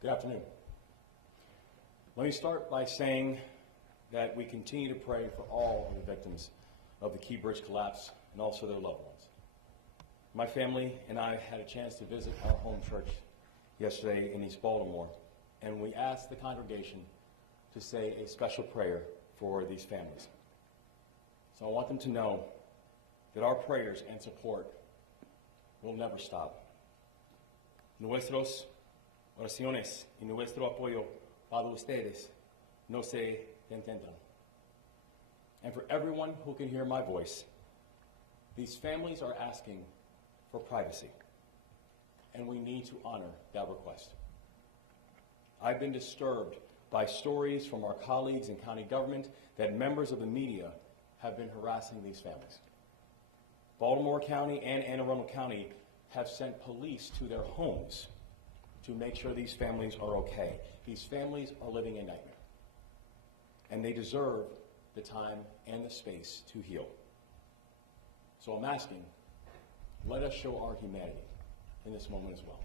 Good afternoon. Let me start by saying that we continue to pray for all of the victims of the Key Bridge collapse and also their loved ones. My family and I had a chance to visit our home church yesterday in East Baltimore, and we asked the congregation to say a special prayer for these families. So I want them to know that our prayers and support will never stop. Nuestros oraciones y nuestro apoyo para ustedes no se detendrán. And for everyone who can hear my voice, these families are asking for privacy, and we need to honor that request. I've been disturbed by stories from our colleagues in county government that members of the media have been harassing these families. Baltimore County and Anne Arundel County have sent police to their homes to make sure these families are okay. These families are living a nightmare, and they deserve the time and the space to heal. So I'm asking, let us show our humanity in this moment as well.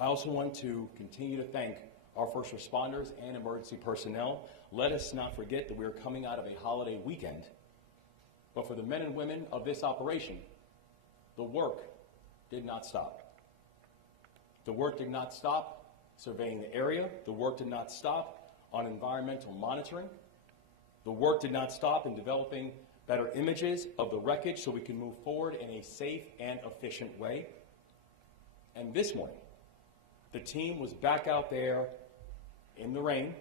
I also want to continue to thank our first responders and emergency personnel. Let us not forget that we are coming out of a holiday weekend, but for the men and women of this operation, the work did not stop. The work did not stop surveying the area. The work did not stop on environmental monitoring. The work did not stop in developing better images of the wreckage so we can move forward in a safe and efficient way. And this morning, the team was back out there in the rain,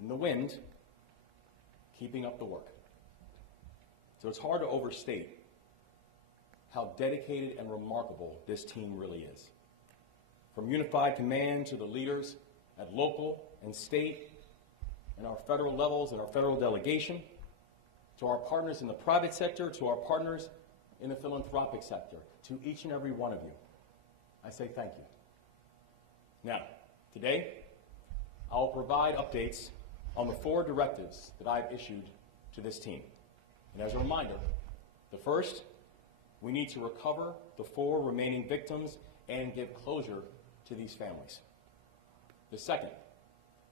in the wind, keeping up the work. So it's hard to overstate how dedicated and remarkable this team really is. From unified command to the leaders at local and state and our federal levels and our federal delegation, to our partners in the private sector, to our partners in the philanthropic sector, to each and every one of you, I say thank you. Now, today, I will provide updates on the 4 directives that I've issued to this team. And as a reminder, the first, we need to recover the 4 remaining victims and give closure to these families. The second,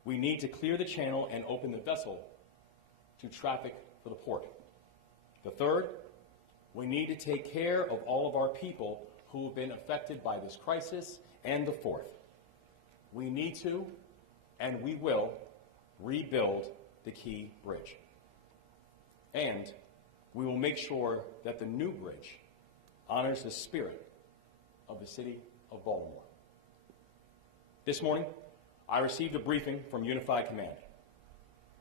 we need to clear the channel and open the vessel to traffic for the port. The third, we need to take care of all of our people who have been affected by this crisis. And the fourth, we need to, and we will, rebuild the Key Bridge. And we will make sure that the new bridge honors the spirit of the city of Baltimore. This morning, I received a briefing from Unified Command.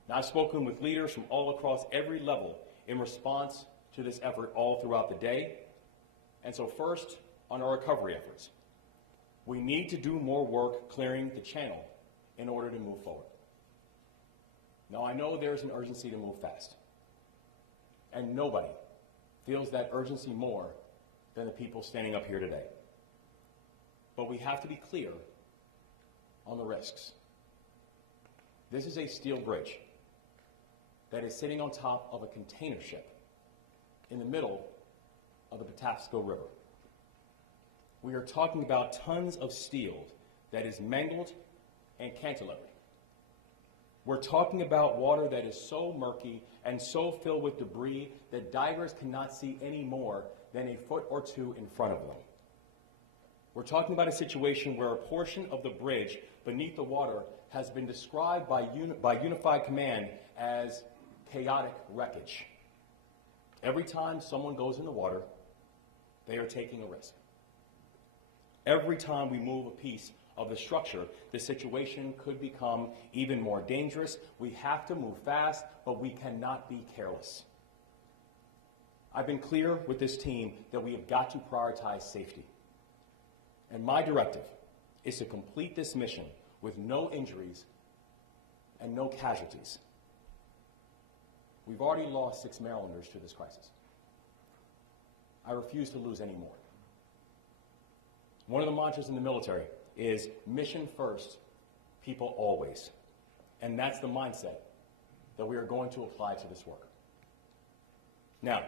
Now, I've spoken with leaders from all across every level in response to this effort all throughout the day. And so first, on our recovery efforts, we need to do more work clearing the channel in order to move forward. Now, I know there's an urgency to move fast, and nobody feels that urgency more than the people standing up here today. But we have to be clear on the risks. This is a steel bridge that is sitting on top of a container ship in the middle of the Patapsco River. We are talking about tons of steel that is mangled and cantilevered. We're talking about water that is so murky and so filled with debris that divers cannot see any more than a foot or 2 in front of them. We're talking about a situation where a portion of the bridge beneath the water has been described by Unified Command as chaotic wreckage. Every time someone goes in the water, they are taking a risk. Every time we move a piece of the structure, the situation could become even more dangerous. We have to move fast, but we cannot be careless. I've been clear with this team that we have got to prioritize safety. And my directive is to complete this mission with no injuries and no casualties. We've already lost 6 Marylanders to this crisis. I refuse to lose any more. One of the mantras in the military is mission first, people always. And that's the mindset that we are going to apply to this work. Now,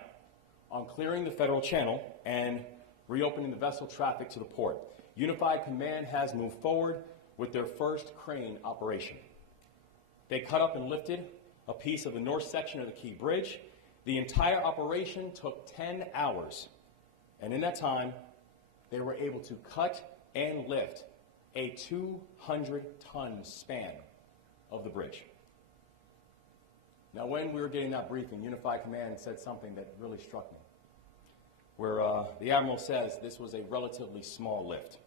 on clearing the federal channel and reopening the vessel traffic to the port, Unified Command has moved forward with their first crane operation. They cut up and lifted a piece of the north section of the Key Bridge. The entire operation took 10 hours, and in that time, they were able to cut and lift a 200-ton span of the bridge. Now, when we were getting that briefing, Unified Command said something that really struck me, where the Admiral says this was a relatively small lift.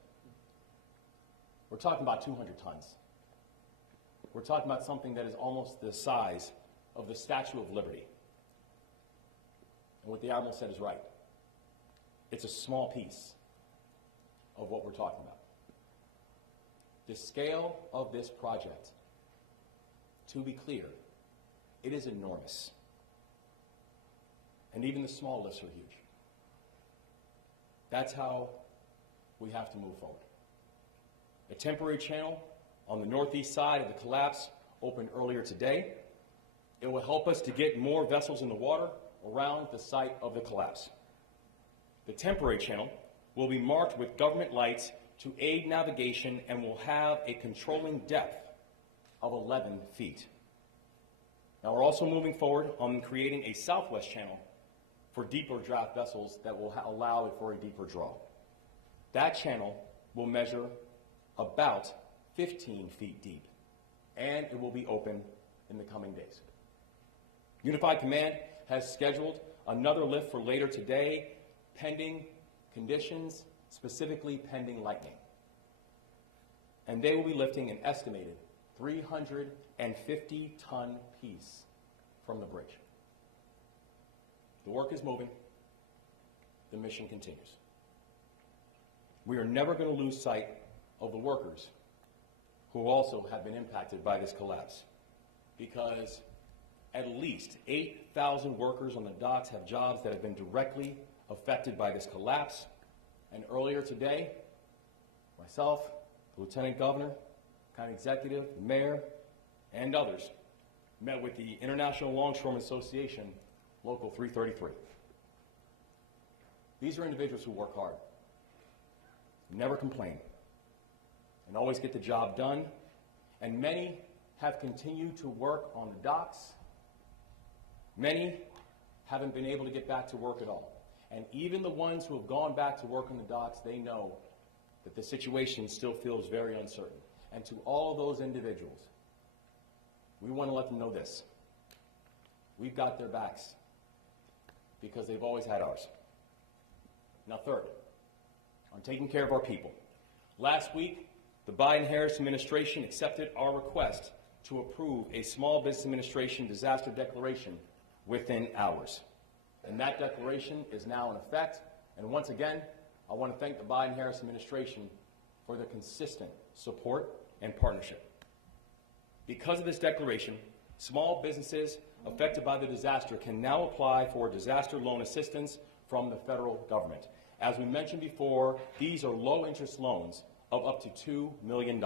We're talking about 200 tons. We're talking about something that is almost the size of the Statue of Liberty. And what the Admiral said is right. It's a small piece of what we're talking about. The scale of this project, to be clear, it is enormous. And even the small lifts are huge. That's how we have to move forward. A temporary channel on the northeast side of the collapse opened earlier today. It will help us to get more vessels in the water around the site of the collapse. The temporary channel will be marked with government lights to aid navigation and will have a controlling depth of 11 feet. Now, we're also moving forward on creating a southwest channel for deeper draft vessels that will allow for a deeper draw. That channel will measure about 15 feet deep, and it will be open in the coming days. Unified Command has scheduled another lift for later today, pending conditions, specifically pending lightning. And they will be lifting an estimated 350-ton piece from the bridge. The work is moving. The mission continues. We are never going to lose sight of the workers who also have been impacted by this collapse, because at least 8,000 workers on the docks have jobs that have been directly affected by this collapse. And earlier today, myself, the Lieutenant Governor, County Executive, the Mayor, and others met with the International Longshoremen Association, Local 333. These are individuals who work hard, never complain, and always get the job done. And many have continued to work on the docks. Many haven't been able to get back to work at all. And even the ones who have gone back to work on the docks, they know that the situation still feels very uncertain. And to all of those individuals, we want to let them know this. We've got their backs because they've always had ours. Now, third, on taking care of our people. Last week, the Biden-Harris administration accepted our request to approve a Small Business Administration disaster declaration within hours. And that declaration is now in effect. And once again, I want to thank the Biden-Harris administration for their consistent support and partnership. Because of this declaration, small businesses affected by the disaster can now apply for disaster loan assistance from the federal government. As we mentioned before, these are low-interest loans of up to $2 million.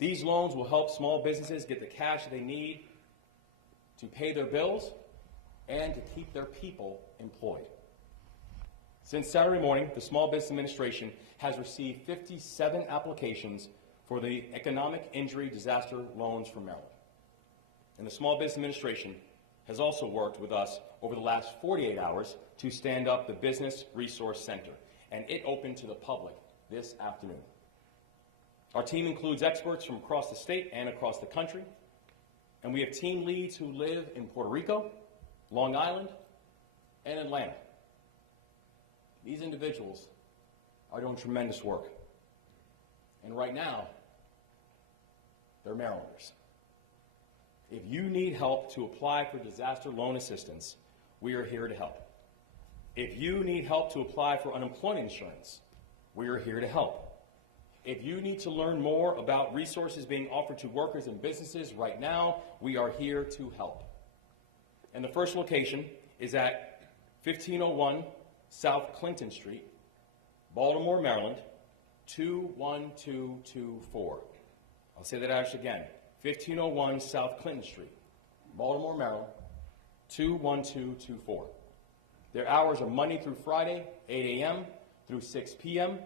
These loans will help small businesses get the cash they need to pay their bills and to keep their people employed. Since Saturday morning, the Small Business Administration has received 57 applications for the economic injury disaster loans from Maryland. And the Small Business Administration has also worked with us over the last 48 hours to stand up the Business Resource Center, and it opened to the public this afternoon. Our team includes experts from across the state and across the country, and we have team leads who live in Puerto Rico, Long Island, and Atlanta. These individuals are doing tremendous work. And right now, they're Marylanders. If you need help to apply for disaster loan assistance, we are here to help. If you need help to apply for unemployment insurance, we are here to help. If you need to learn more about resources being offered to workers and businesses right now, we are here to help. And the first location is at 1501 South Clinton Street, Baltimore, Maryland, 21224. I'll say that address again, 1501 South Clinton Street, Baltimore, Maryland, 21224. Their hours are Monday through Friday, 8 a.m. through 6 p.m.,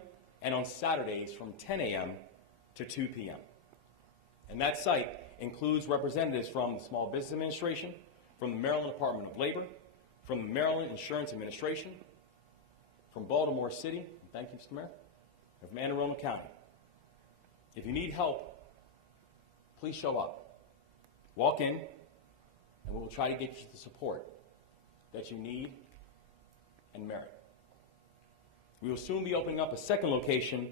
and on Saturdays from 10 a.m. to 2 p.m. And that site includes representatives from the Small Business Administration, from the Maryland Department of Labor, from the Maryland Insurance Administration, from Baltimore City, thank you, Mr. Mayor, and from Anne Arundel County. If you need help, please show up. Walk in, and we will try to get you the support that you need and merit. We will soon be opening up a second location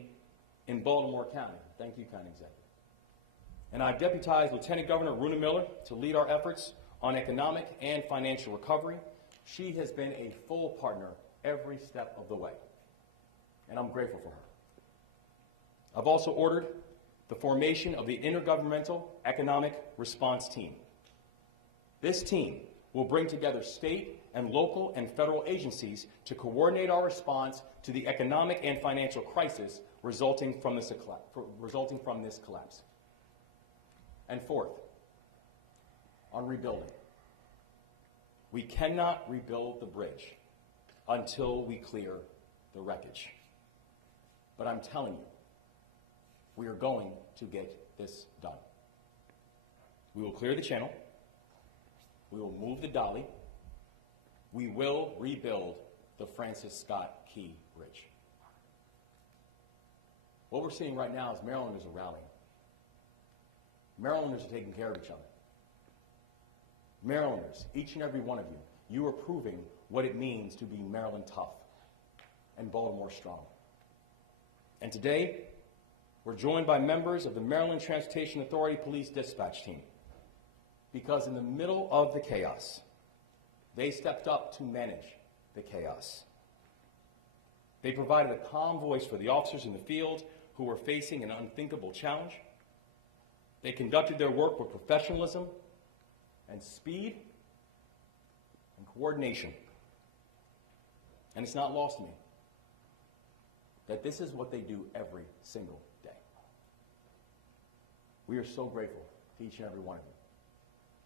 in Baltimore County. Thank you, County Executive. And I've deputized Lieutenant Governor Runa Miller to lead our efforts on economic and financial recovery. She has been a full partner every step of the way, and I'm grateful for her. I've also ordered the formation of the Intergovernmental Economic Response Team. This team will bring together state and local and federal agencies to coordinate our response to the economic and financial crisis resulting from this collapse. And fourth, on rebuilding. We cannot rebuild the bridge until we clear the wreckage. But I'm telling you, we are going to get this done. We will clear the channel. We will move the dolly. We will rebuild the Francis Scott Key Bridge. What we're seeing right now is Marylanders are rallying. Marylanders are taking care of each other. Marylanders, each and every one of you, you are proving what it means to be Maryland tough and Baltimore strong. And today, we're joined by members of the Maryland Transportation Authority Police Dispatch Team, because in the middle of the chaos, they stepped up to manage the chaos. They provided a calm voice for the officers in the field who were facing an unthinkable challenge. They conducted their work with professionalism and speed and coordination. And it's not lost to me that this is what they do every single day. We are so grateful to each and every one of you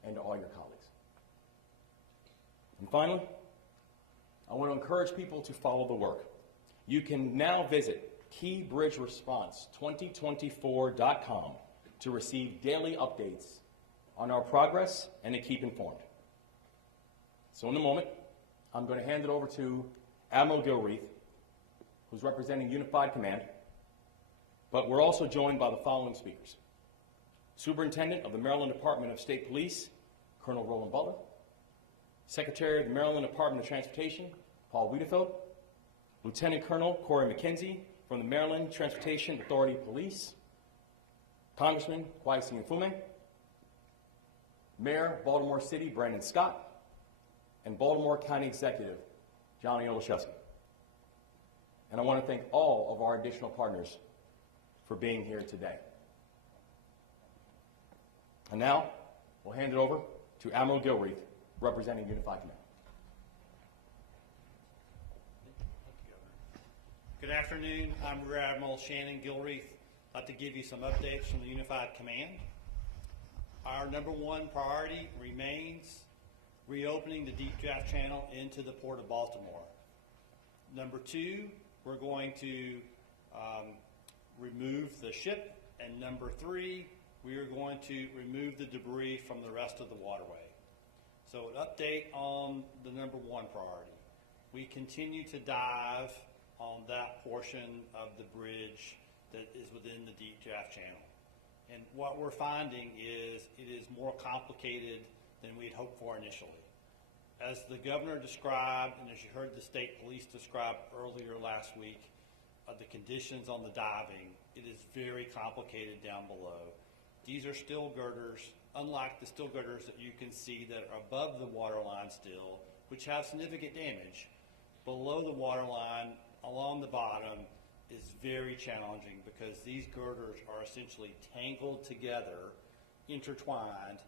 and to all your colleagues. And finally, I want to encourage people to follow the work. You can now visit keybridgeresponse2024.com to receive daily updates on our progress and to keep informed. So in a moment, I'm going to hand it over to Admiral Gilreath, who's representing Unified Command, but we're also joined by the following speakers. Superintendent of the Maryland Department of State Police, Colonel Roland Butler, Secretary of the Maryland Department of Transportation, Paul Wiedefeld, Lieutenant Colonel Corey McKenzie from the Maryland Transportation Authority Police, Congressman Kwesi Mfume, Mayor of Baltimore City Brandon Scott, and Baltimore County Executive Johnny Olszewski. And I want to thank all of our additional partners for being here today. And now, we'll hand it over to Admiral Gilreath, representing Unified Command. Good afternoon. I'm Rear Admiral Shannon Gilreath. I'd like to give you some updates from the Unified Command. Our number one priority remains reopening the deep draft channel into the Port of Baltimore. Number two, we're going to remove the ship. And number three, we are going to remove the debris from the rest of the waterway. So an update on the number one priority. We continue to dive on that portion of the bridge that is within the deep draft channel. And what we're finding is it is more complicated than we'd hoped for initially. As the governor described, and as you heard the state police describe earlier last week, the conditions on the diving, it is very complicated down below. These are still girders, unlike the still girders that you can see that are above the waterline still, which have significant damage. Below the waterline, along the bottom, is very challenging because these girders are essentially tangled together, intertwined,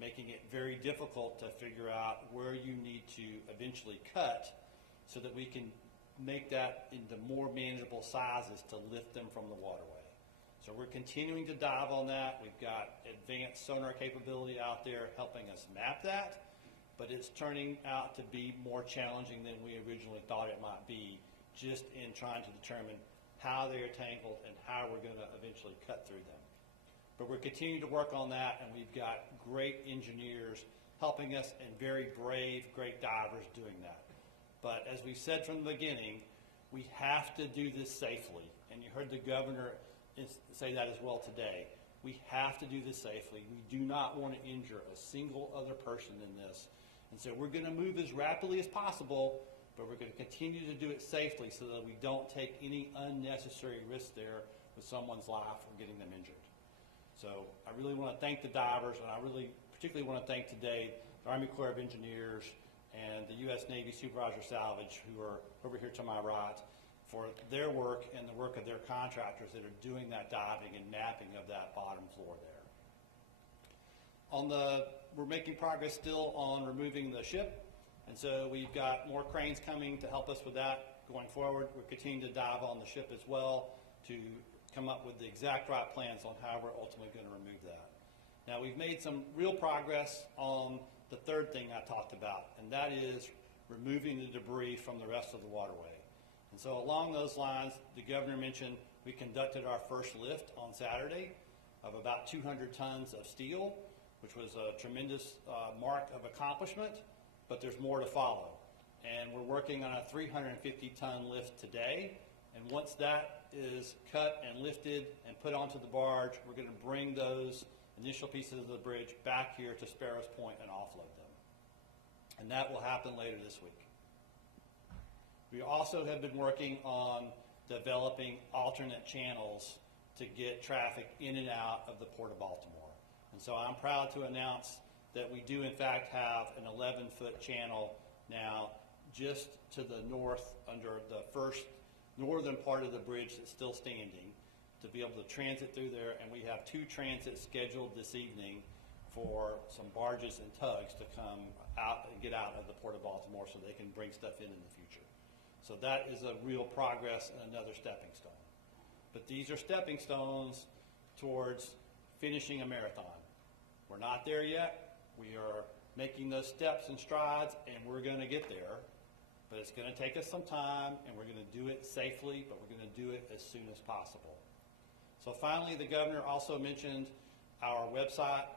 making it very difficult to figure out where you need to eventually cut so that we can make that into more manageable sizes to lift them from the waterway. So we're continuing to dive on that. We've got advanced sonar capability out there helping us map that, but it's turning out to be more challenging than we originally thought it might be, just in trying to determine how they are tangled, and how we're going to eventually cut through them. But we're continuing to work on that, and we've got great engineers helping us and very brave, great divers doing that. But as we said from the beginning, we have to do this safely. And you heard the governor say that as well today. We have to do this safely. We do not want to injure a single other person in this. And so we're going to move as rapidly as possible, but we're going to continue to do it safely so that we don't take any unnecessary risk there with someone's life or getting them injured. So I really want to thank the divers, and I really particularly want to thank today the Army Corps of Engineers and the U.S. Navy Supervisor Salvage, who are over here to my right, for their work and the work of their contractors that are doing that diving and mapping of that bottom floor there. We're making progress still on removing the ship, and so we've got more cranes coming to help us with that going forward. We're continuing to dive on the ship as well to come up with the exact right plans on how we're ultimately going to remove that. Now, we've made some real progress on the third thing I talked about, and that is removing the debris from the rest of the waterway. And so along those lines, the governor mentioned we conducted our first lift on Saturday of about 200 tons of steel, which was a tremendous mark of accomplishment, but there's more to follow. And we're working on a 350-ton lift today, and once that is cut and lifted and put onto the barge, we're going to bring those initial pieces of the bridge back here to Sparrows Point and offload them. And that will happen later this week. We also have been working on developing alternate channels to get traffic in and out of the Port of Baltimore. And so I'm proud to announce that we do in fact have an 11-foot channel now just to the north under the first northern part of the bridge that's still standing to be able to transit through there, and we have 2 transits scheduled this evening for some barges and tugs to come out and get out of the Port of Baltimore so they can bring stuff in the future. So that is a real progress and another stepping stone. But these are stepping stones towards finishing a marathon. We're not there yet. We are making those steps and strides, and we're going to get there. But it's going to take us some time, and we're going to do it safely, but we're going to do it as soon as possible. So finally, the governor also mentioned our website,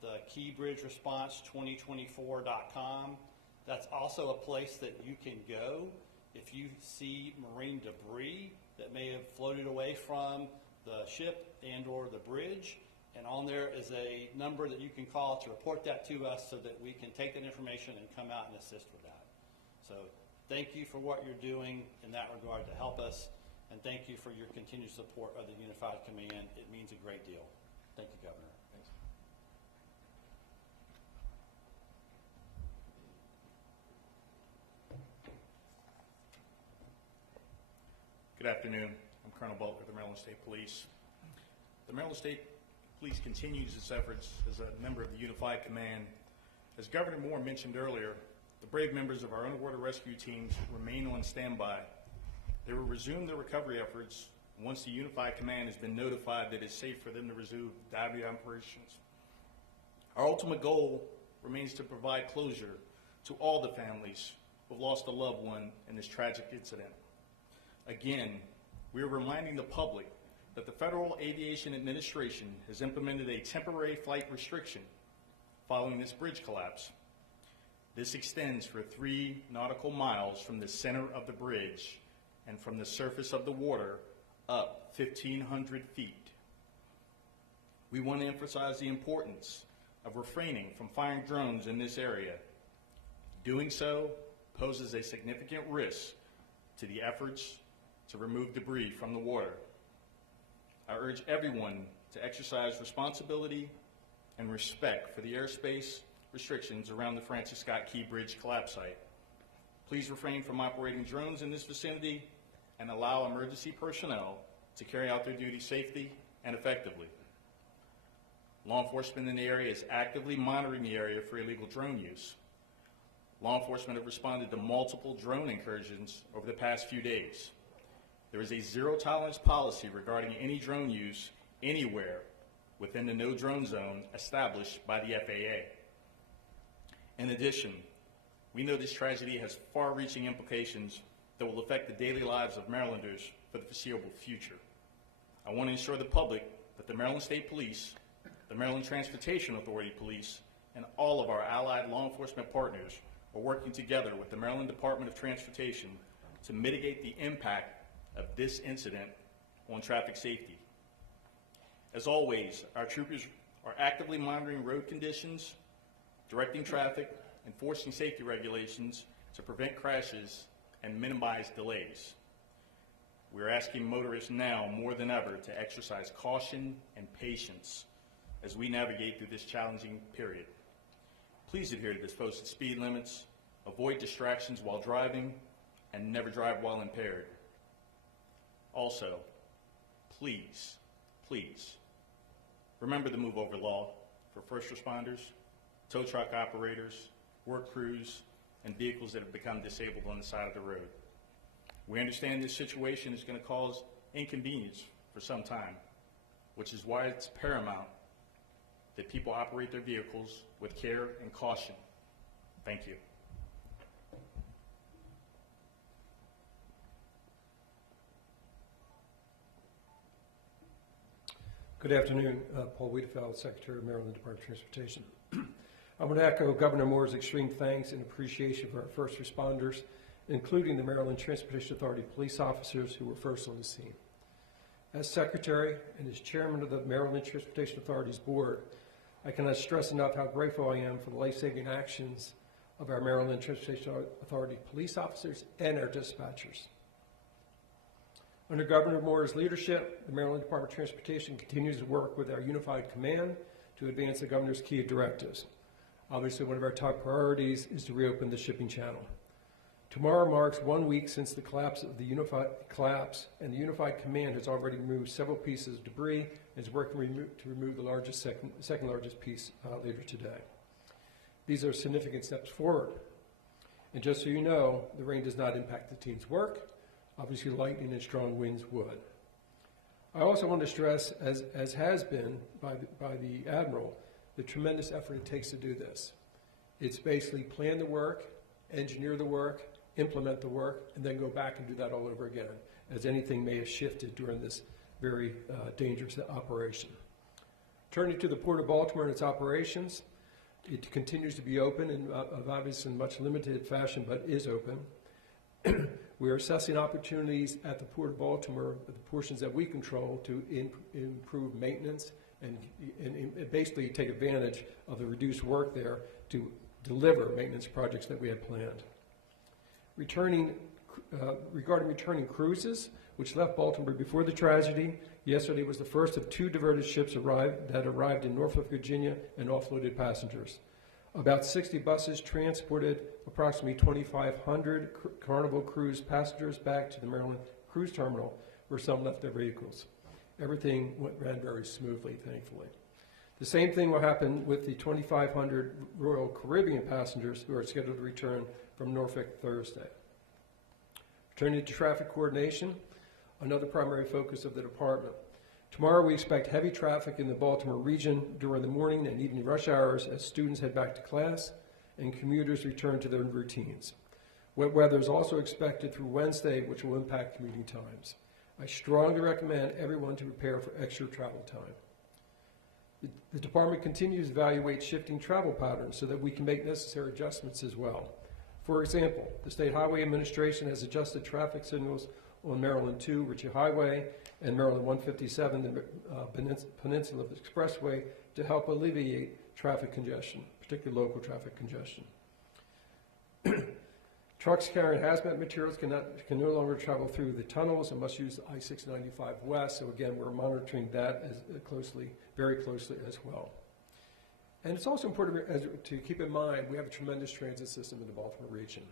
the keybridgeresponse2024.com. That's also a place that you can go if you see marine debris that may have floated away from the ship and or the bridge. And on there is a number that you can call to report that to us so that we can take that information and come out and assist with that. So thank you for what you're doing in that regard to help us, and thank you for your continued support of the Unified Command. It means a great deal. Thank you, Governor. Thanks. Good afternoon. I'm Colonel Butler of the Maryland State Police. The Maryland State Police continues its efforts as a member of the Unified Command. As Governor Moore mentioned earlier, the brave members of our underwater rescue teams remain on standby. They will resume their recovery efforts once the Unified Command has been notified that it's safe for them to resume diving operations. Our ultimate goal remains to provide closure to all the families who have lost a loved one in this tragic incident. Again, we are reminding the public that the Federal Aviation Administration has implemented a temporary flight restriction following this bridge collapse. This extends for 3 nautical miles from the center of the bridge and from the surface of the water up 1,500 feet. We want to emphasize the importance of refraining from firing drones in this area. Doing so poses a significant risk to the efforts to remove debris from the water. I urge everyone to exercise responsibility and respect for the airspace restrictions around the Francis Scott Key Bridge collapse site. Please refrain from operating drones in this vicinity and allow emergency personnel to carry out their duties safely and effectively. Law enforcement in the area is actively monitoring the area for illegal drone use. Law enforcement have responded to multiple drone incursions over the past few days. There is a zero-tolerance policy regarding any drone use anywhere within the no-drone zone established by the FAA. In addition, we know this tragedy has far-reaching implications that will affect the daily lives of Marylanders for the foreseeable future. I want to ensure the public that the Maryland State Police, the Maryland Transportation Authority Police, and all of our allied law enforcement partners are working together with the Maryland Department of Transportation to mitigate the impact of this incident on traffic safety. As always, our troopers are actively monitoring road conditions, directing traffic, enforcing safety regulations to prevent crashes and minimize delays. We are asking motorists now more than ever to exercise caution and patience as we navigate through this challenging period. Please adhere to the posted speed limits, avoid distractions while driving, and never drive while impaired. Also, please, remember the move over law for first responders, tow truck operators, work crews, and vehicles that have become disabled on the side of the road. We understand this situation is going to cause inconvenience for some time, which is why it's paramount that people operate their vehicles with care and caution. Thank you. Good afternoon. Paul Wiedefeld, Secretary of Maryland Department of Transportation. I want to echo Governor Moore's extreme thanks and appreciation for our first responders, including the Maryland Transportation Authority police officers who were first on the scene. As Secretary and as Chairman of the Maryland Transportation Authority's board, I cannot stress enough how grateful I am for the life-saving actions of our Maryland Transportation Authority police officers and our dispatchers. Under Governor Moore's leadership, the Maryland Department of Transportation continues to work with our unified command to advance the governor's key directives. Obviously, one of our top priorities is to reopen the shipping channel. Tomorrow marks 1 week since the collapse, and the unified command has already removed several pieces of debris and is working to remove the second largest piece later today. These are significant steps forward. And just so you know, the rain does not impact the team's work. Obviously, lightning and strong winds would. I also want to stress, as has been by the Admiral, the tremendous effort it takes to do this. It's basically plan the work, engineer the work, implement the work, and then go back and do that all over again, as anything may have shifted during this very dangerous operation. Turning to the Port of Baltimore and its operations, it continues to be open in obviously in much limited fashion, but is open. We are assessing opportunities at the Port of Baltimore, the portions that we control, to improve maintenance and basically take advantage of the reduced work there to deliver maintenance projects that we had planned. Regarding returning cruises, which left Baltimore before the tragedy, yesterday was the first of 2 diverted ships that arrived in Norfolk, Virginia, and offloaded passengers. About 60 buses transported approximately 2,500 Carnival Cruise passengers back to the Maryland Cruise Terminal, where some left their vehicles. Everything ran very smoothly, thankfully. The same thing will happen with the 2,500 Royal Caribbean passengers who are scheduled to return from Norfolk Thursday. Turning to traffic coordination, another primary focus of the department. Tomorrow we expect heavy traffic in the Baltimore region during the morning and evening rush hours as students head back to class and commuters return to their routines. Wet weather is also expected through Wednesday, which will impact commuting times. I strongly recommend everyone to prepare for extra travel time. The department continues to evaluate shifting travel patterns so that we can make necessary adjustments as well. For example, the State Highway Administration has adjusted traffic signals on Maryland 2, Ritchie Highway, and Maryland 157, the Peninsula Expressway, to help alleviate traffic congestion, particularly local traffic congestion. Trucks carrying hazmat materials can no longer travel through the tunnels and must use I-695 West. So again, we're monitoring that very closely as well. And it's also important to keep in mind, we have a tremendous transit system in the Baltimore region.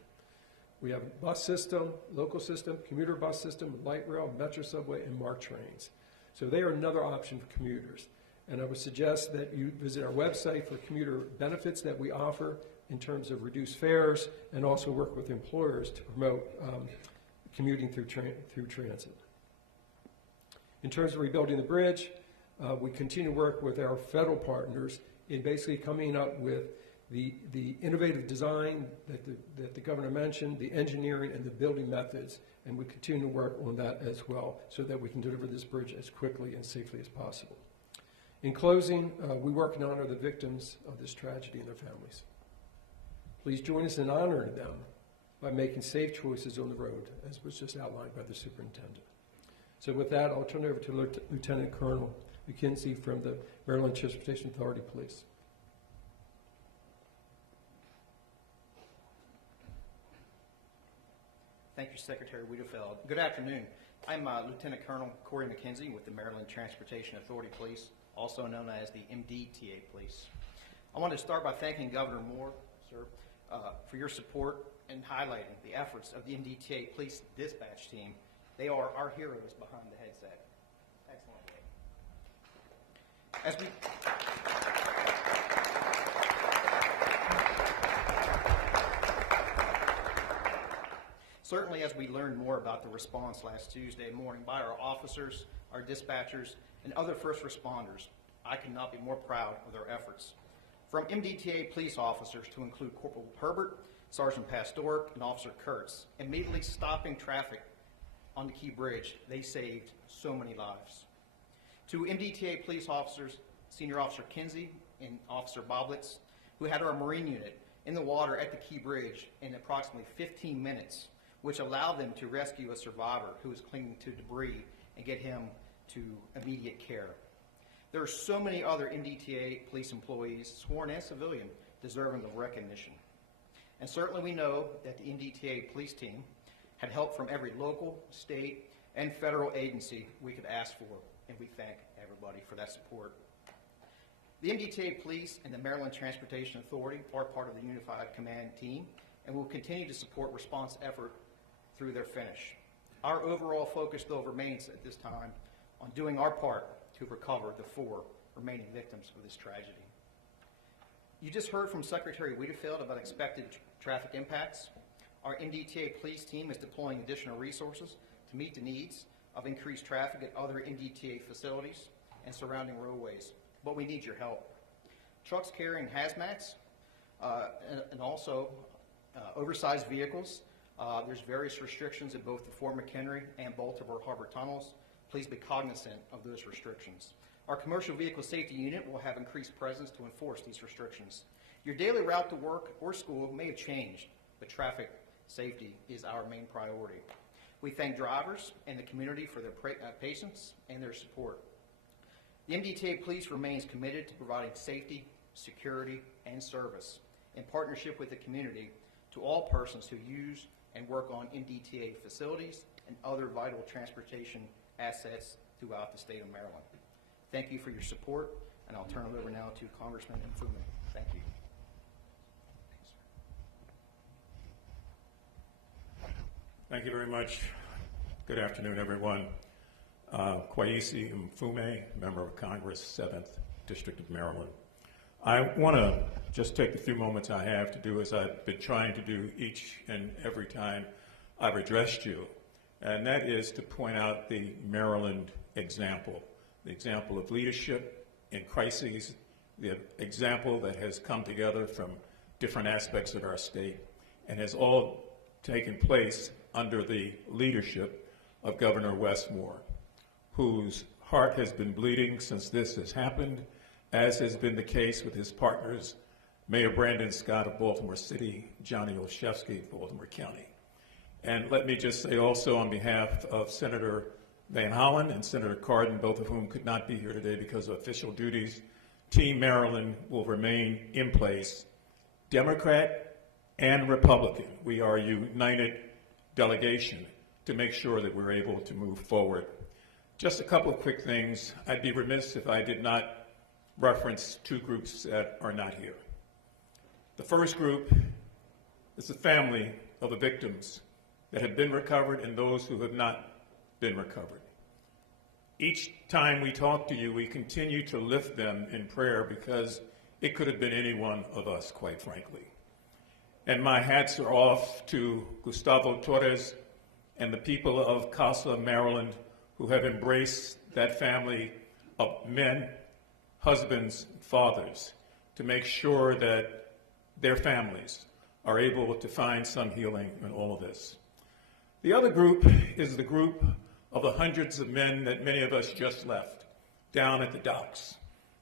We have a bus system, local system, commuter bus system, light rail, metro subway, and MARC trains. So they are another option for commuters. And I would suggest that you visit our website for commuter benefits that we offer in terms of reduced fares, and also work with employers to promote commuting through transit. In terms of rebuilding the bridge, we continue to work with our federal partners in basically coming up with the innovative design that the governor mentioned, the engineering and the building methods, and we continue to work on that as well so that we can deliver this bridge as quickly and safely as possible. In closing, we work and honor the victims of this tragedy and their families. Please join us in honoring them by making safe choices on the road, as was just outlined by the superintendent. So with that, I'll turn it over to Lieutenant Colonel McKenzie from the Maryland Transportation Authority Police. Thank you, Secretary Wiedefeld. Good afternoon. I'm Lieutenant Colonel Corey McKenzie with the Maryland Transportation Authority Police, also known as the MDTA Police. I want to start by thanking Governor Moore, sir, for your support and highlighting the efforts of the MDTA Police Dispatch Team. They are our heroes behind the headset. Excellent. Certainly, as we learned more about the response last Tuesday morning by our officers, our dispatchers, and other first responders, I could not be more proud of their efforts. From MDTA police officers to include Corporal Herbert, Sergeant Pastoric, and Officer Kurtz, immediately stopping traffic on the Key Bridge, they saved so many lives. To MDTA police officers, Senior Officer Kinsey and Officer Boblitz, who had our Marine unit in the water at the Key Bridge in approximately 15 minutes, which allowed them to rescue a survivor who was clinging to debris and get him to immediate care. There are so many other MDTA police employees, sworn and civilian, deserving of recognition. And certainly we know that the MDTA police team had help from every local, state, and federal agency we could ask for, and we thank everybody for that support. The MDTA Police and the Maryland Transportation Authority are part of the Unified Command Team and will continue to support response effort through their finish. Our overall focus, though, remains at this time on doing our part to recover the 4 remaining victims of this tragedy. You just heard from Secretary Wiedefeld about expected traffic impacts. Our MDTA police team is deploying additional resources to meet the needs of increased traffic at other MDTA facilities and surrounding roadways, but we need your help. Trucks carrying hazmats and also oversized vehicles. There's various restrictions in both the Fort McHenry and Baltimore Harbor tunnels. Please be cognizant of those restrictions. Our commercial vehicle safety unit will have increased presence to enforce these restrictions. Your daily route to work or school may have changed, but traffic safety is our main priority. We thank drivers and the community for their patience and their support. The MDTA Police remains committed to providing safety, security, and service in partnership with the community to all persons who use and work on MDTA facilities and other vital transportation assets throughout the state of Maryland. Thank you for your support, and I'll turn it over now to Congressman Mfume. Thank you. Thank you very much. Good afternoon, everyone. Kwesi Mfume, Member of Congress, 7th District of Maryland. I want to just take the few moments I have to do as I've been trying to do each and every time I've addressed you, and that is to point out the Maryland example, the example of leadership in crises, the example that has come together from different aspects of our state and has all taken place under the leadership of Governor Wes Moore, whose heart has been bleeding since this has happened, as has been the case with his partners, Mayor Brandon Scott of Baltimore City, Johnny Olszewski of Baltimore County. And let me just say also on behalf of Senator Van Hollen and Senator Cardin, both of whom could not be here today because of official duties, Team Maryland will remain in place, Democrat and Republican. We are a united delegation to make sure that we're able to move forward. Just a couple of quick things. I'd be remiss if I did not reference 2 groups that are not here. The first group is the family of the victims that have been recovered and those who have not been recovered. Each time we talk to you, we continue to lift them in prayer because it could have been any one of us, quite frankly. And my hats are off to Gustavo Torres and the people of Casa, Maryland, who have embraced that family of men, husbands, fathers, to make sure that their families are able to find some healing in all of this. The other group is the group of the hundreds of men that many of us just left down at the docks,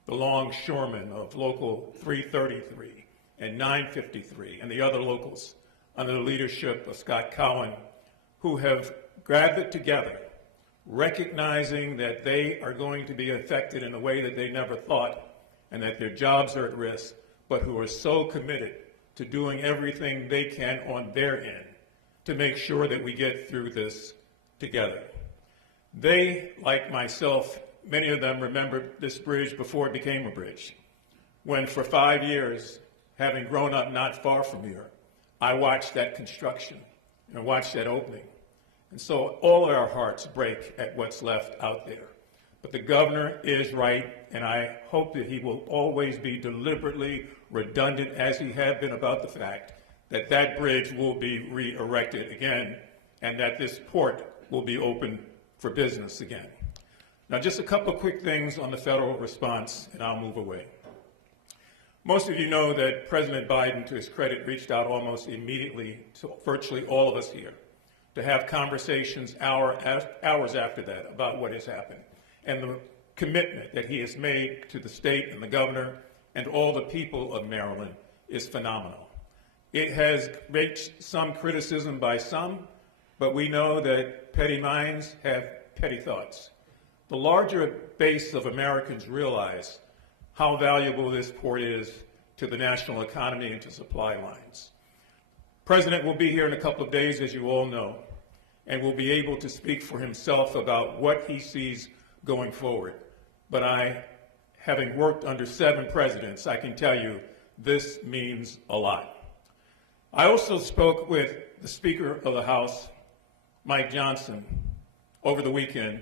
the longshoremen of Local 333 and 953 and the other locals under the leadership of Scott Cowan, who have gathered together, recognizing that they are going to be affected in a way that they never thought and that their jobs are at risk, but who are so committed to doing everything they can on their end to make sure that we get through this together. They, like myself, many of them remembered this bridge before it became a bridge, when for 5 years, having grown up not far from here, I watched that construction and watched that opening. And so all of our hearts break at what's left out there. But the governor is right, and I hope that he will always be deliberately redundant, as he has been, about the fact that that bridge will be re-erected again and that this port will be open for business again. Now, just a couple of quick things on the federal response, and I'll move away. Most of you know that President Biden, to his credit, reached out almost immediately to virtually all of us here to have conversations hours after that about what has happened. And the commitment that he has made to the state and the governor and all the people of Maryland is phenomenal. It has reached some criticism by some, but we know that petty minds have petty thoughts. The larger base of Americans realize how valuable this port is to the national economy and to supply lines. President will be here in a couple of days, as you all know, and will be able to speak for himself about what he sees going forward. But I, having worked under 7 presidents, I can tell you this means a lot. I also spoke with the Speaker of the House, Mike Johnson, over the weekend,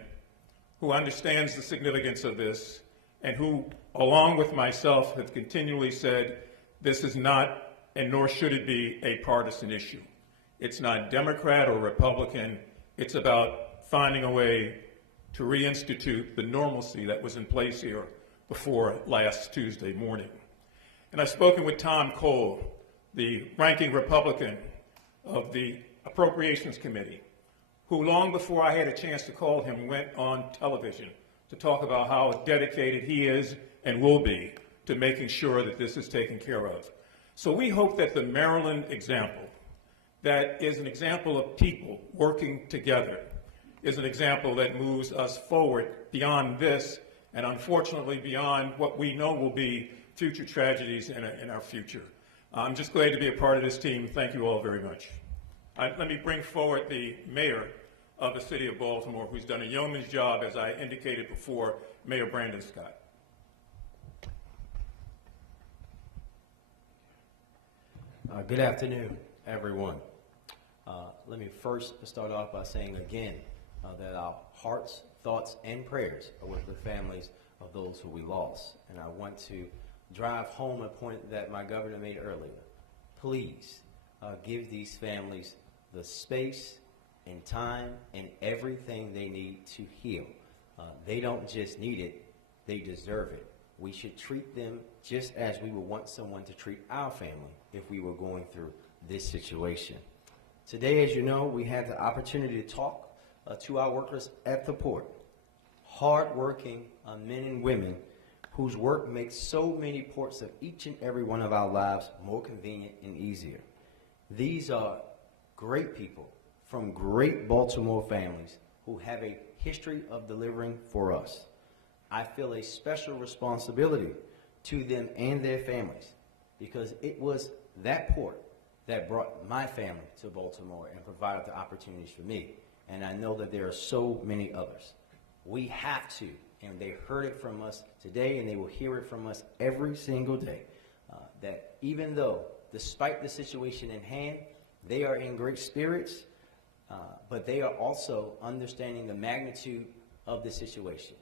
who understands the significance of this and who, along with myself, have continually said this is not, and nor should it be, a partisan issue. It's not Democrat or Republican. It's about finding a way to reinstitute the normalcy that was in place here before last Tuesday morning. And I've spoken with Tom Cole, the ranking Republican of the Appropriations Committee, who long before I had a chance to call him went on television to talk about how dedicated he is and will be to making sure that this is taken care of. So we hope that the Maryland example, that is an example of people working together, is an example that moves us forward beyond this and unfortunately beyond what we know will be future tragedies in our future. I'm just glad to be a part of this team. Thank you all very much. Let me bring forward the mayor of the city of Baltimore, who's done a yeoman's job, as I indicated before, Mayor Brandon Scott. Good afternoon, everyone. Let me first start off by saying again that our hearts, thoughts, and prayers are with the families of those who we lost. And I want to drive home a point that my governor made earlier. Please give these families the space and time and everything they need to heal. They don't just need it, they deserve it. We should treat them just as we would want someone to treat our family if we were going through this situation. Today, as you know, we had the opportunity to talk to our workers at the port. Hard-working men and women whose work makes so many parts of each and every one of our lives more convenient and easier. These are great people from great Baltimore families who have a history of delivering for us. I feel a special responsibility to them and their families because it was that port that brought my family to Baltimore and provided the opportunities for me. And I know that there are so many others. We have to, and they heard it from us today, and they will hear it from us every single day, that even though, despite the situation in hand, they are in great spirits, but they are also understanding the magnitude of the situation.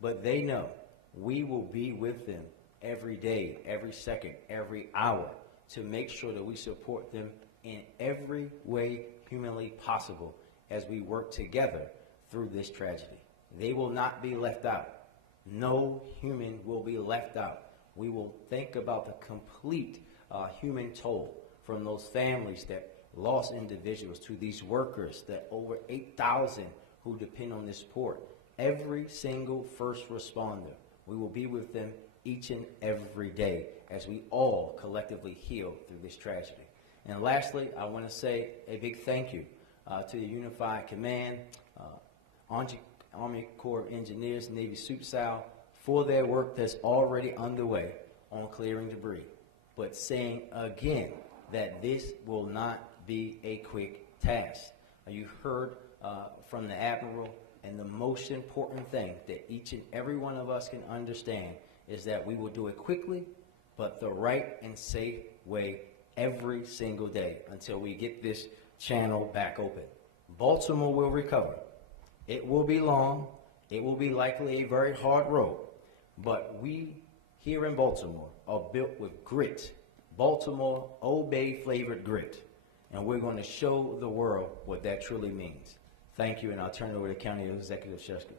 But they know we will be with them every day, every second, every hour to make sure that we support them in every way humanly possible as we work together through this tragedy. They will not be left out. No human will be left out. We will think about the complete human toll, from those families that lost individuals to these workers, that over 8,000 who depend on this port. Every single first responder, we will be with them each and every day as we all collectively heal through this tragedy. And lastly, I want to say a big thank you to the Unified Command, Army Corps of Engineers, Navy SUPSAL, for their work that's already underway on clearing debris. But saying again that this will not be a quick task. You heard from the Admiral, and the most important thing that each and every one of us can understand is that we will do it quickly, but the right and safe way every single day until we get this channel back open. Baltimore will recover. It will be long. It will be likely a very hard road, but we here in Baltimore are built with grit. Baltimore Old Bay flavored grit. And we're going to show the world what that truly means. Thank you, and I'll turn it over to County Executive Sheska.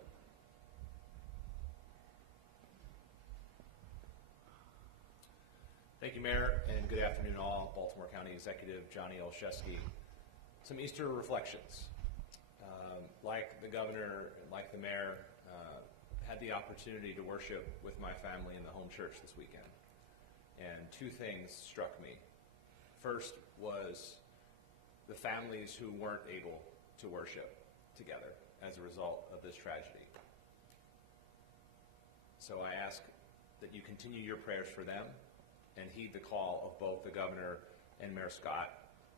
Thank you, Mayor, and good afternoon all. Baltimore County Executive Johnny Olszewski. Some Easter reflections. Like the governor and like the mayor, had the opportunity to worship with my family in the home church this weekend. And two things struck me. First was the families who weren't able to worship together as a result of this tragedy. So I ask that you continue your prayers for them and heed the call of both the governor and Mayor Scott,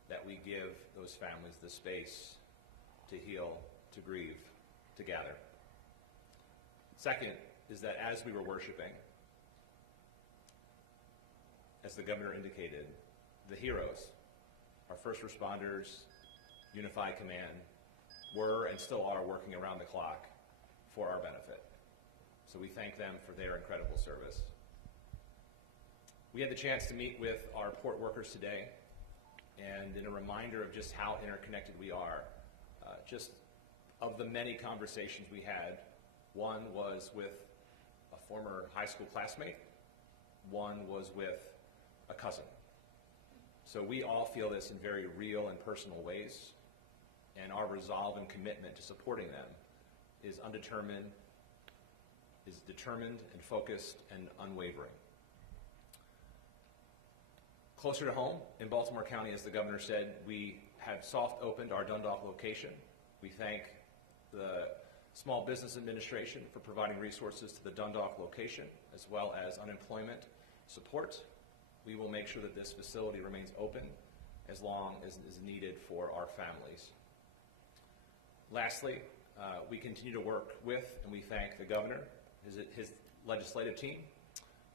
that we give those families the space to heal, to grieve, to gather. Second is that as we were worshiping, as the governor indicated, the heroes, our first responders, Unified Command, were and still are working around the clock for our benefit. So we thank them for their incredible service. We had the chance to meet with our port workers today, and in a reminder of just how interconnected we are, just of the many conversations we had, one was with a former high school classmate, one was with a cousin. So we all feel this in very real and personal ways, and our resolve and commitment to supporting them is determined and focused and unwavering. Closer to home, in Baltimore County, as the governor said, we have soft opened our Dundalk location. We thank the Small Business Administration for providing resources to the Dundalk location, as well as unemployment support. We will make sure that this facility remains open as long as is needed for our families. Lastly, we continue to work with, and we thank the governor, his legislative team,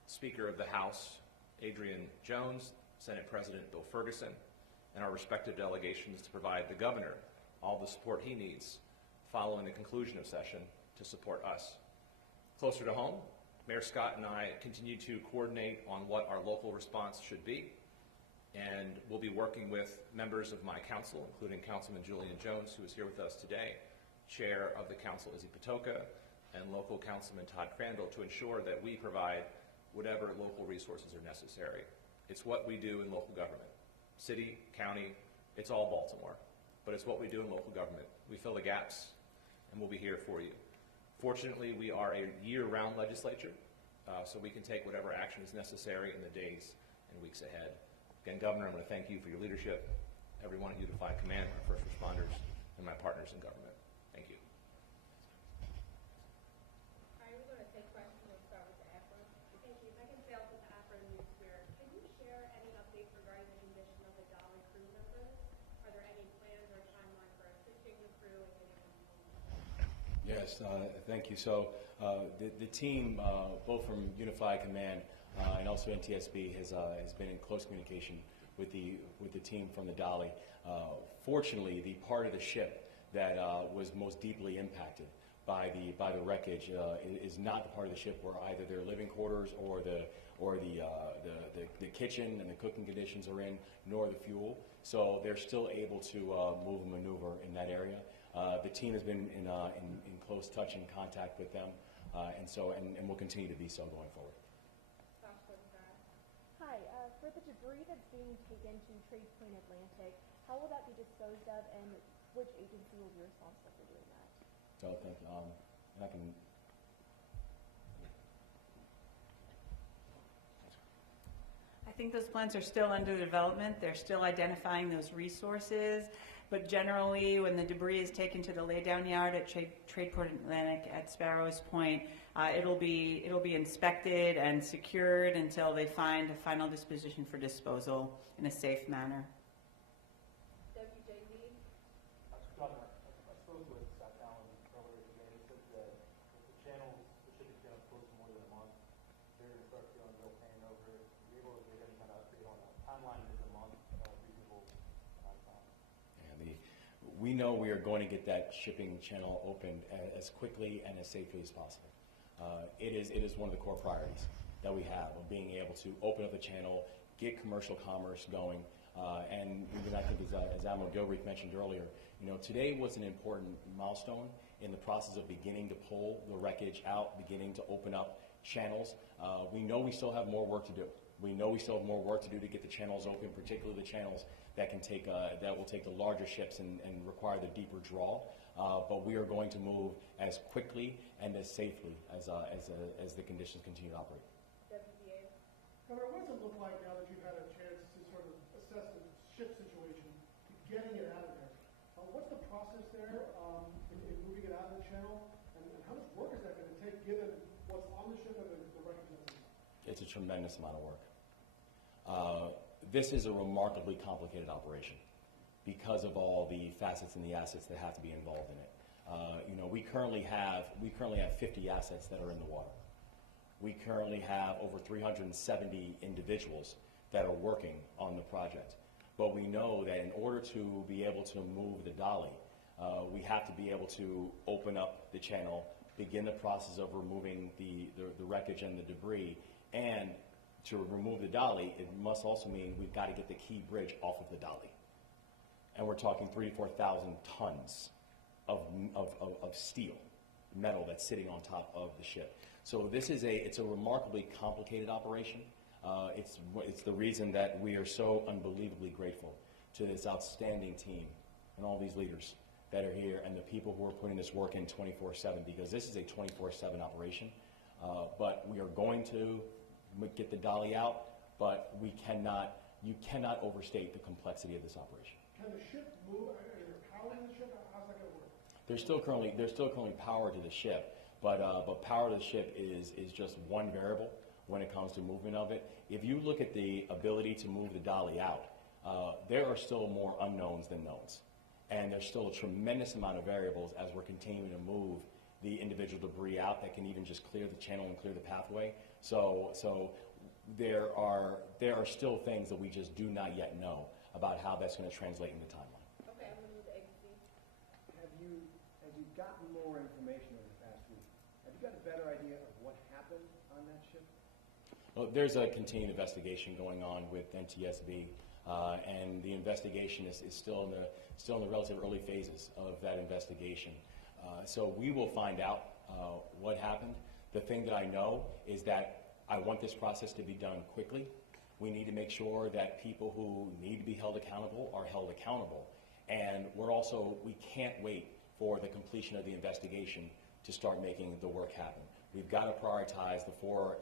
Speaker of the House, Adrian Jones, Senate President Bill Ferguson, and our respective delegations to provide the governor all the support he needs following the conclusion of session to support us. Closer to home, Mayor Scott and I continue to coordinate on what our local response should be, and we'll be working with members of my council, including Councilman Julian Jones, who is here with us today, Chair of the Council Izzy Patoka, and local Councilman Todd Crandall, to ensure that we provide whatever local resources are necessary. It's what we do in local government. City, county, it's all Baltimore, but it's what we do in local government. We fill the gaps, and we'll be here for you. Fortunately, we are a year-round legislature, so we can take whatever action is necessary in the days and weeks ahead. Again, Governor, I'm going to thank you for your leadership, everyone at Unified Command, our first responders, and my partners in government. Thank you. All right, we're going to take questions. We'll start with the AFRA. Thank you. Megan Sales with the AFRA News Spirit. Can you share any updates regarding the condition of the Dolly crew members? Are there any plans or timeline for assisting the crew and getting them home? Yes, thank you. So the team, both from Unified Command and also NTSB, has been in close communication with the team from the Dolly. Fortunately, the part of the ship that was most deeply impacted by the wreckage is not the part of the ship where either their living quarters or the kitchen and the cooking conditions are in, nor the fuel. So they're still able to move and maneuver in that area. The team has been in close touch and contact with them, and will continue to be so going forward. Hi, for the debris that's being taken to Trade Point Atlantic, how will that be disposed of, and which agency will be responsible for doing that? So thank you. And I can. I think those plans are still under development. They're still identifying those resources. But generally, when the debris is taken to the laydown yard at Tradeport Atlantic at Sparrows Point, it'll be inspected and secured until they find a final disposition for disposal in a safe manner. WJD? Governor, I spoke with South Allen earlier today. He said that the shipping channel is closed for more than a month. They're going to start feeling real pain over it. Are you able to get any kind of update on that timeline? Is a month reasonable amount of time? We know we are going to get that shipping channel opened as quickly and as safely as possible. It is one of the core priorities that we have of being able to open up the channel, get commercial commerce going, and even I think as Admiral Gilreath mentioned earlier, today was an important milestone in the process of beginning to pull the wreckage out, beginning to open up channels. We know we still have more work to do. We know we still have more work to do to get the channels open, particularly the channels that can take that will take the larger ships and require the deeper draw. But we are going to move as quickly and as safely as the conditions continue to operate. WBA? Governor, what does it look like now that you've had a chance to sort of assess the ship situation, getting it out of there? What's the process there in moving it out of the channel, and how much work is that going to take given what's on the ship and the wreckage that's in it? It's a tremendous amount of work. This is a remarkably complicated operation because of all the facets and the assets that have to be involved in it. We currently have 50 assets that are in the water. We currently have over 370 individuals that are working on the project. But we know that in order to be able to move the dolly, we have to be able to open up the channel, begin the process of removing the wreckage and the debris, and to remove the dolly, it must also mean we've got to get the key bridge off of the dolly. And we're talking 3,000 to 4,000 tons of steel, metal that's sitting on top of the ship. So it's a remarkably complicated operation. It's the reason that we are so unbelievably grateful to this outstanding team and all these leaders that are here and the people who are putting this work in 24/7, because this is a 24/7 operation. But we are going to get the dolly out, but you cannot overstate the complexity of this operation. Can the ship move? Is there power in the ship? How's that going to work? There's still currently power to the ship, but power to the ship is just one variable when it comes to movement of it. If you look at the ability to move the dolly out, there are still more unknowns than knowns, and there's still a tremendous amount of variables as we're continuing to move the individual debris out that can even just clear the channel and clear the pathway. So there are still things that we just do not yet know about how that's going to translate in the timeline. Okay, I'm going to move to agency. Have you gotten more information over the past week? Have you got a better idea of what happened on that ship? Well, there's a continued investigation going on with NTSB, and the investigation is still in the relative early phases of that investigation. So we will find out what happened. The thing that I know is that I want this process to be done quickly. We need to make sure that people who need to be held accountable are held accountable. And we can't wait for the completion of the investigation to start making the work happen. We've got to prioritize the four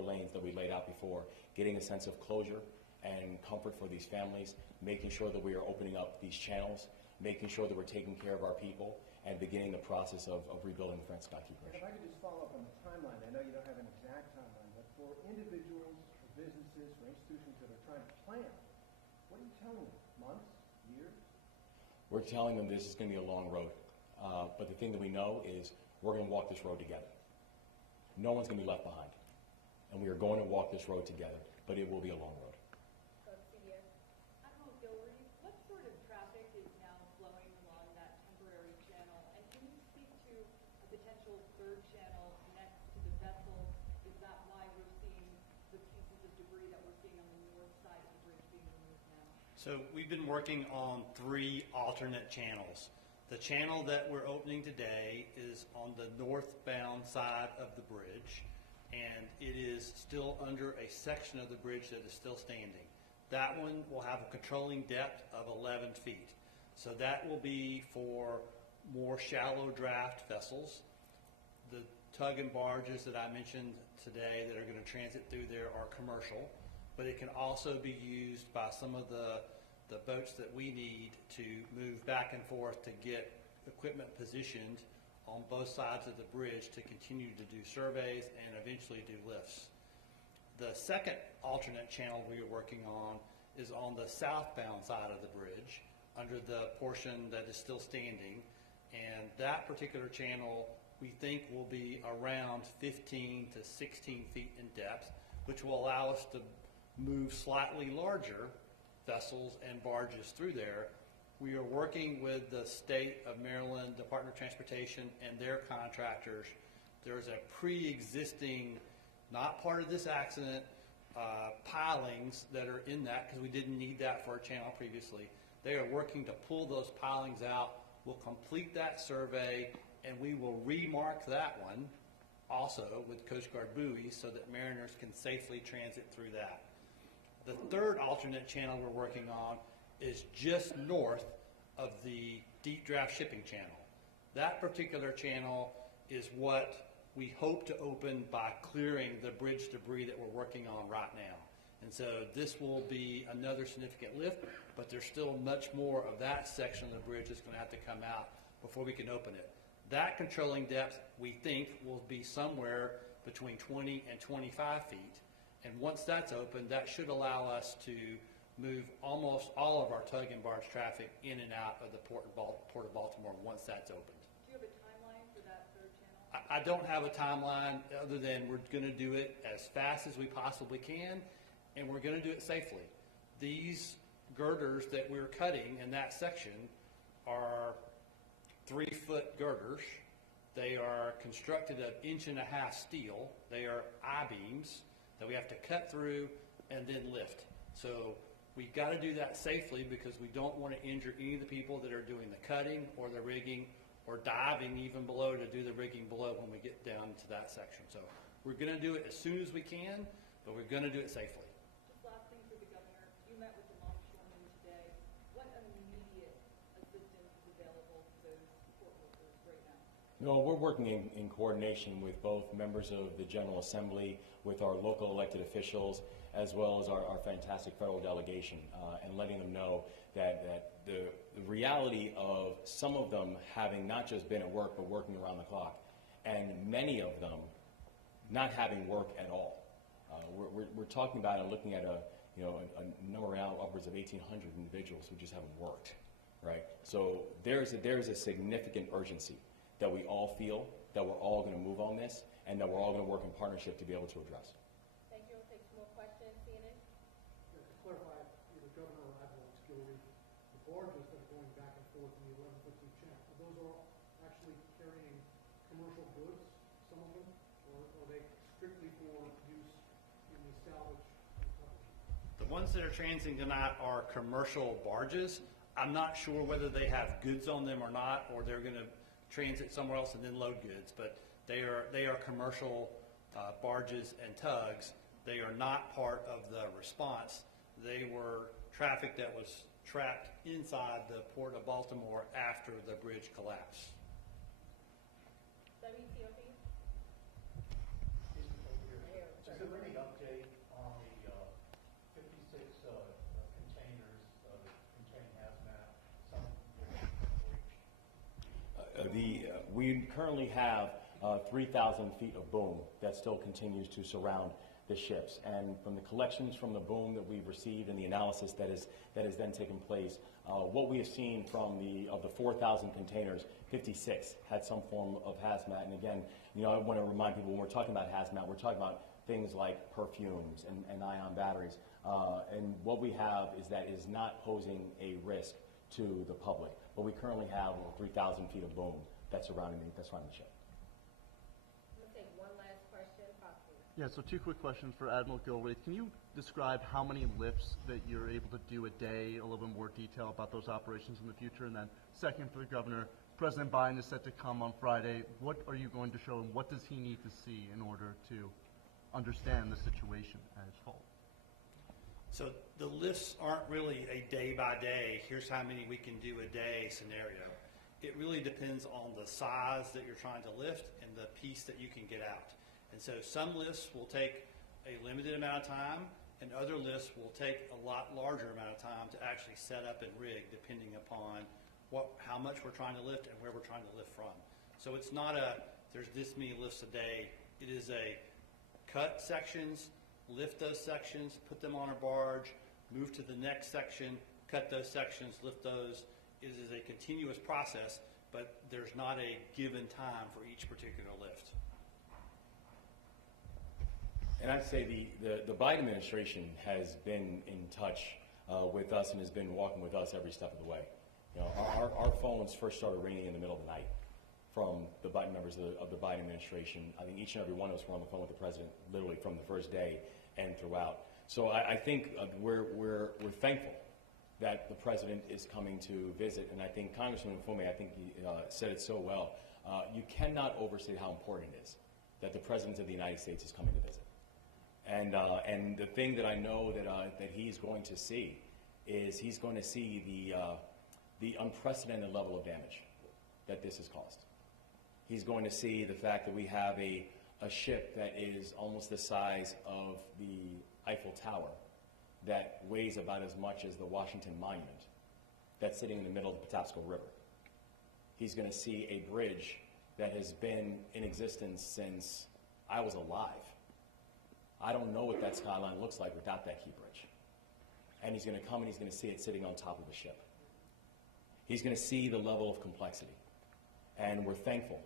lanes that we laid out before, getting a sense of closure and comfort for these families, making sure that we are opening up these channels, making sure that we're taking care of our people, and beginning the process of rebuilding the Francis Scott Key Bridge. If I could just follow up on the timeline, I know you don't have an exact timeline, but for individuals, for businesses, for institutions that are trying to plan, what are you telling them? Months? Years? We're telling them this is going to be a long road. But the thing that we know is we're going to walk this road together. No one's going to be left behind. And we are going to walk this road together, but it will be a long road. CBS. Admiral Gilreath, what sort of traffic is now flowing along that temporary channel? And can you speak to a potential third channel next to the vessel? Is that why we're seeing the pieces of debris that we're seeing on the north side of the bridge being removed now? So we've been working on 3 alternate channels. The channel that we're opening today is on the northbound side of the bridge. and it is still under a section of the bridge that is still standing. That one will have a controlling depth of 11 feet. So that will be for more shallow draft vessels. The tug and barges that I mentioned today that are going to transit through there are commercial, but it can also be used by some of the boats that we need to move back and forth to get equipment positioned on both sides of the bridge to continue to do surveys and eventually do lifts. The second alternate channel we are working on is on the southbound side of the bridge under the portion that is still standing, and that particular channel we think will be around 15 to 16 feet in depth, which will allow us to move slightly larger vessels and barges through there. We are working with the State of Maryland Department of Transportation and their contractors. There's a pre-existing, not part of this accident, pilings that are in that because we didn't need that for our channel previously. They are working to pull those pilings out. We'll complete that survey and we will remark that one also with Coast Guard buoys so that mariners can safely transit through that. The third alternate channel we're working on is just north of the deep draft shipping channel. That particular channel is what we hope to open by clearing the bridge debris that we're working on right now. And so this will be another significant lift, but there's still much more of that section of the bridge that's going to have to come out before we can open it. That controlling depth, we think, will be somewhere between 20 and 25 feet. And once that's open, that should allow us to move almost all of our tug and barge traffic in and out of the Port of Baltimore once that's opened. Do you have a timeline for that third channel? I don't have a timeline other than we're going to do it as fast as we possibly can, and we're going to do it safely. These girders that we're cutting in that section are 3-foot girders. They are constructed of 1.5 inch steel. They are I-beams that we have to cut through and then lift. So we've got to do that safely because we don't want to injure any of the people that are doing the cutting or the rigging or diving even below to do the rigging below when we get down to that section. So we're going to do it as soon as we can, but we're going to do it safely. Just last thing for the governor. You met with the longshoremen today. What immediate assistance is available to those port workers right now? No, we're working in coordination with both members of the General Assembly, with our local elected officials, as well as our fantastic federal delegation, and letting them know that the reality of some of them having not just been at work, but working around the clock, and many of them not having work at all. We're talking about and looking at a number now upwards of 1,800 individuals who just haven't worked, right? So there's a significant urgency that we all feel, that we're all going to move on this, and that we're all going to work in partnership to be able to address. Thank you. We'll take some more questions. CNN? To clarify, either Governor or Admiral Skillery, the barges that are going back and forth in the 11-foot deep channel, are those all actually carrying commercial goods, some of them, or are they strictly for use in the salvage recovery? The ones that are transiting tonight are commercial barges. I'm not sure whether they have goods on them or not, or they're going to transit somewhere else and then load goods, but they are commercial barges and tugs. They are not part of the response. They were traffic that was trapped inside the Port of Baltimore after the bridge collapsed. WTOP? Is there any update on the 56 containers that contain hazmat? Some We currently have 3,000 feet of boom that still continues to surround the ships, and from the collections from the boom that we've received and the analysis that has then taken place, what we have seen of the 4,000 containers, 56 had some form of hazmat. And again, I want to remind people, when we're talking about hazmat, we're talking about things like perfumes and ion batteries, and what we have is that is not posing a risk to the public. But we currently have over 3,000 feet of boom that's surrounding the ship. I'm going to take one last question. Possibly. Yeah, so 2 quick questions for Admiral Gilreath. Can you describe how many lifts that you're able to do a day, a little bit more detail about those operations in the future? And then second for the governor, President Biden is set to come on Friday. What are you going to show him? What does he need to see in order to understand the situation as whole? So the lifts aren't really a day-by-day, here's how many we can do a day scenario. It really depends on the size that you're trying to lift and the piece that you can get out. And so some lifts will take a limited amount of time, and other lifts will take a lot larger amount of time to actually set up and rig, depending upon how much we're trying to lift and where we're trying to lift from. So it's not there's this many lifts a day. It is a cut sections, lift those sections, put them on a barge, move to the next section, cut those sections, lift those. It is a continuous process, but there's not a given time for each particular lift. And I'd say the Biden administration has been in touch with us and has been walking with us every step of the way. You know, our phones first started ringing in the middle of the night from the Biden members of the Biden administration. I think each and every one of us were on the phone with the president literally from the first day and throughout. So I think we're thankful that the president is coming to visit, and I think Congressman Mfume, I think he said it so well. You cannot overstate how important it is that the president of the United States is coming to visit. And the thing that I know that he's going to see is he's going to see the unprecedented level of damage that this has caused. He's going to see the fact that we have a ship that is almost the size of the Eiffel Tower, that weighs about as much as the Washington Monument, that's sitting in the middle of the Patapsco River. He's going to see a bridge that has been in existence since I was alive. I don't know what that skyline looks like without that key bridge. And he's going to come and he's going to see it sitting on top of a ship. He's going to see the level of complexity. And we're thankful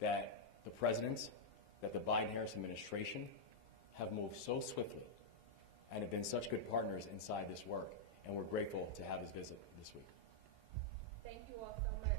that the president, that the Biden-Harris administration have moved so swiftly and have been such good partners inside this work. And we're grateful to have his visit this week. Thank you all so much.